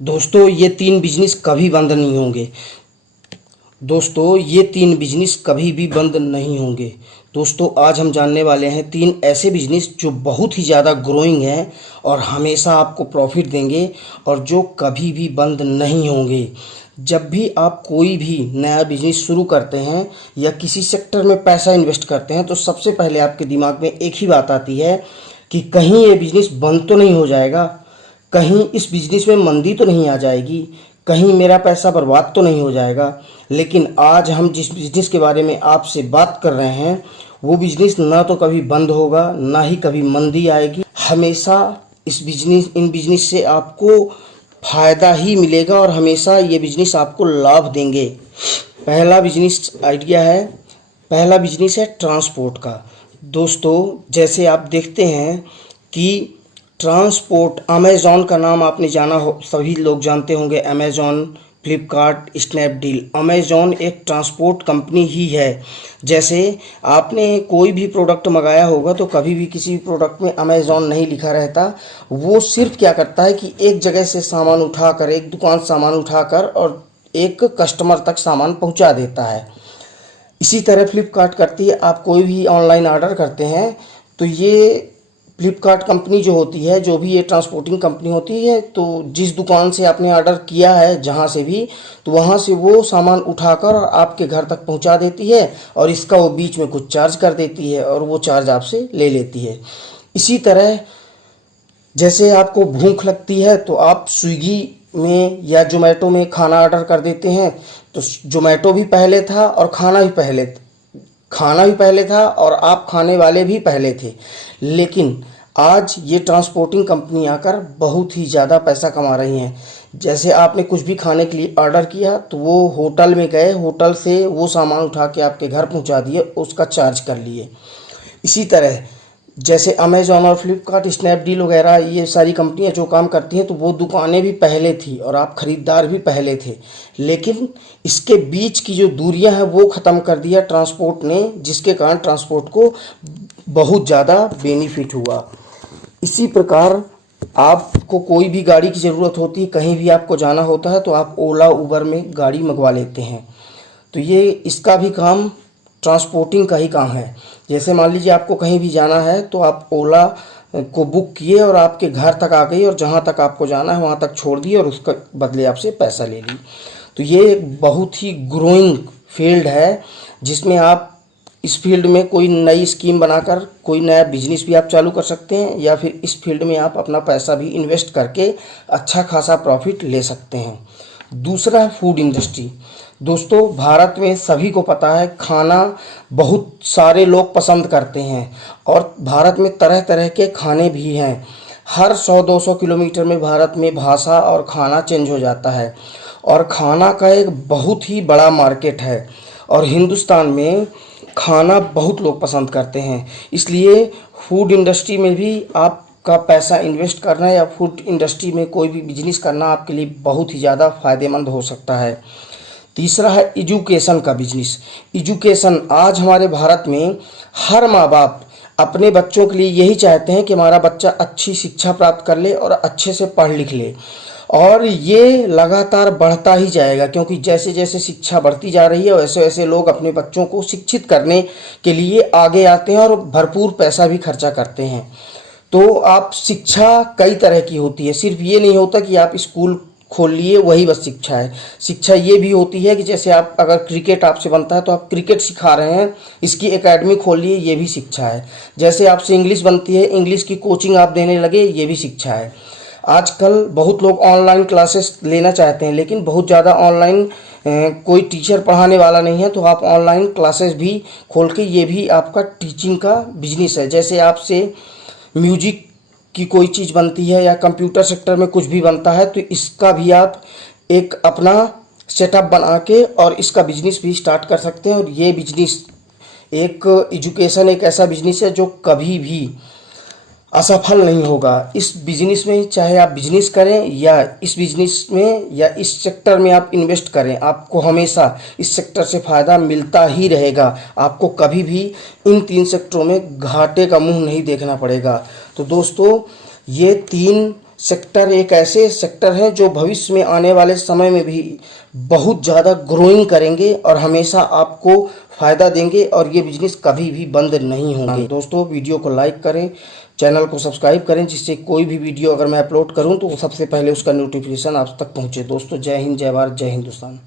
दोस्तों ये तीन बिजनेस कभी बंद नहीं होंगे। दोस्तों ये तीन बिजनेस कभी भी बंद नहीं होंगे। दोस्तों आज हम जानने वाले हैं तीन ऐसे बिजनेस जो बहुत ही ज़्यादा ग्रोइंग हैं और हमेशा आपको प्रॉफिट देंगे और जो कभी भी बंद नहीं होंगे। जब भी आप कोई भी नया बिजनेस शुरू करते हैं या किसी सेक्टर में पैसा इन्वेस्ट करते हैं तो सबसे पहले आपके दिमाग में एक ही बात आती है कि कहीं ये बिजनेस बंद तो नहीं हो जाएगा, कहीं इस बिजनेस में मंदी तो नहीं आ जाएगी, कहीं मेरा पैसा बर्बाद तो नहीं हो जाएगा। लेकिन आज हम जिस बिजनेस के बारे में आपसे बात कर रहे हैं वो बिजनेस ना तो कभी बंद होगा ना ही कभी मंदी आएगी। हमेशा इन बिजनेस से आपको फ़ायदा ही मिलेगा और हमेशा ये बिजनेस आपको लाभ देंगे। पहला बिजनेस है ट्रांसपोर्ट का। दोस्तों जैसे आप देखते हैं कि ट्रांसपोर्ट, अमेज़ॉन का नाम आपने जाना हो, सभी लोग जानते होंगे। Amazon, Flipkart, Snapdeal. अमेज़ॉन एक ट्रांसपोर्ट कंपनी ही है। जैसे आपने कोई भी प्रोडक्ट मंगाया होगा तो कभी भी किसी भी प्रोडक्ट में अमेज़ॉन नहीं लिखा रहता। वो सिर्फ क्या करता है कि एक जगह से सामान उठाकर, एक दुकान से सामान उठाकर और एक कस्टमर तक सामान पहुंचा देता है। इसी तरह फ्लिपकार्ट करती है। आप कोई भी ऑनलाइन ऑर्डर करते हैं तो ये फ्लिपकार्ट कंपनी जो होती है, जो भी ये ट्रांसपोर्टिंग कंपनी होती है, तो जिस दुकान से आपने ऑर्डर किया है जहाँ से भी, तो वहाँ से वो सामान उठाकर आपके घर तक पहुँचा देती है और इसका वो बीच में कुछ चार्ज कर देती है और वो चार्ज आपसे ले लेती है। इसी तरह जैसे आपको भूख लगती है तो आप स्विगी में या जोमेटो में खाना ऑर्डर कर देते हैं। तो जोमेटो भी पहले था और खाना भी पहले था और आप खाने वाले भी पहले थे। लेकिन आज ये ट्रांसपोर्टिंग कंपनी आकर बहुत ही ज़्यादा पैसा कमा रही हैं। जैसे आपने कुछ भी खाने के लिए ऑर्डर किया तो वो होटल में गए, होटल से वो सामान उठा के आपके घर पहुंचा दिए, उसका चार्ज कर लिए। इसी तरह जैसे अमेज़ॉन और फ्लिपकार्ट, स्नैपडील वगैरह ये सारी कंपनियां जो काम करती हैं तो वो दुकानें भी पहले थी और आप ख़रीदार भी पहले थे। लेकिन इसके बीच की जो दूरियां हैं वो ख़त्म कर दिया ट्रांसपोर्ट ने, जिसके कारण ट्रांसपोर्ट को बहुत ज़्यादा बेनिफिट हुआ। इसी प्रकार आपको कोई भी गाड़ी की ज़रूरत होती है, कहीं भी आपको जाना होता है तो आप ओला, उबर में गाड़ी मंगवा लेते हैं। तो ये इसका भी काम ट्रांसपोर्टिंग का ही काम है। जैसे मान लीजिए आपको कहीं भी जाना है तो आप ओला को बुक किए और आपके घर तक आ गई और जहाँ तक आपको जाना है वहाँ तक छोड़ दिए और उसका बदले आपसे पैसा ले ली। तो ये एक बहुत ही ग्रोइंग फील्ड है जिसमें आप इस फील्ड में कोई नई स्कीम बनाकर कोई नया बिजनेस भी आप चालू कर सकते हैं या फिर इस फील्ड में आप अपना पैसा भी इन्वेस्ट करके अच्छा खासा प्रॉफिट ले सकते हैं। दूसरा है फूड इंडस्ट्री। दोस्तों भारत में सभी को पता है खाना बहुत सारे लोग पसंद करते हैं और भारत में तरह तरह के खाने भी हैं। हर 100-200 किलोमीटर में भारत में भाषा और खाना चेंज हो जाता है और खाना का एक बहुत ही बड़ा मार्केट है और हिंदुस्तान में खाना बहुत लोग पसंद करते हैं। इसलिए फूड इंडस्ट्री में भी आपका पैसा इन्वेस्ट करना या फूड इंडस्ट्री में कोई भी बिजनेस करना आपके लिए बहुत ही ज़्यादा फ़ायदेमंद हो सकता है। तीसरा है एजुकेशन का बिजनेस। एजुकेशन, आज हमारे भारत में हर माँ बाप अपने बच्चों के लिए यही चाहते हैं कि हमारा बच्चा अच्छी शिक्षा प्राप्त कर ले और अच्छे से पढ़ लिख ले, और ये लगातार बढ़ता ही जाएगा क्योंकि जैसे जैसे शिक्षा बढ़ती जा रही है वैसे वैसे लोग अपने बच्चों को शिक्षित करने के लिए आगे आते हैं और भरपूर पैसा भी खर्चा करते हैं। तो आप शिक्षा कई तरह की होती है, सिर्फ ये नहीं होता कि आप स्कूल खोल लिए वही बस शिक्षा है। शिक्षा ये भी होती है कि जैसे आप अगर क्रिकेट आपसे बनता है तो आप क्रिकेट सिखा रहे हैं, इसकी एकेडमी खोल लिए, ये भी शिक्षा है। जैसे आपसे इंग्लिश बनती है, इंग्लिश की कोचिंग आप देने लगे, ये भी शिक्षा है। आजकल बहुत लोग ऑनलाइन क्लासेस लेना चाहते हैं लेकिन बहुत ज़्यादा ऑनलाइन कोई टीचर पढ़ाने वाला नहीं है, तो आप ऑनलाइन क्लासेस भी खोल के, ये भी आपका टीचिंग का बिजनेस है। जैसे आपसे म्यूजिक की कोई चीज़ बनती है या कंप्यूटर सेक्टर में कुछ भी बनता है तो इसका भी आप एक अपना सेटअप बना के और इसका बिजनेस भी स्टार्ट कर सकते हैं। और ये बिजनेस एजुकेशन एक ऐसा बिजनेस है जो कभी भी असफल नहीं होगा। इस बिजनेस में चाहे आप बिजनेस करें या इस बिजनेस में या इस सेक्टर में आप इन्वेस्ट करें, आपको हमेशा इस सेक्टर से फ़ायदा मिलता ही रहेगा। आपको कभी भी इन तीन सेक्टरों में घाटे का मुंह नहीं देखना पड़ेगा। तो दोस्तों ये तीन सेक्टर एक ऐसे सेक्टर हैं जो भविष्य में आने वाले समय में भी बहुत ज़्यादा ग्रोइंग करेंगे और हमेशा आपको फ़ायदा देंगे और ये बिजनेस कभी भी बंद नहीं होंगे। दोस्तों, वीडियो को लाइक करें, चैनल को सब्सक्राइब करें, जिससे कोई भी वीडियो अगर मैं अपलोड करूं तो सबसे पहले उसका नोटिफिकेशन आप तक पहुंचे। दोस्तों, जय हिंद, जय भारत, जय हिंदुस्तान।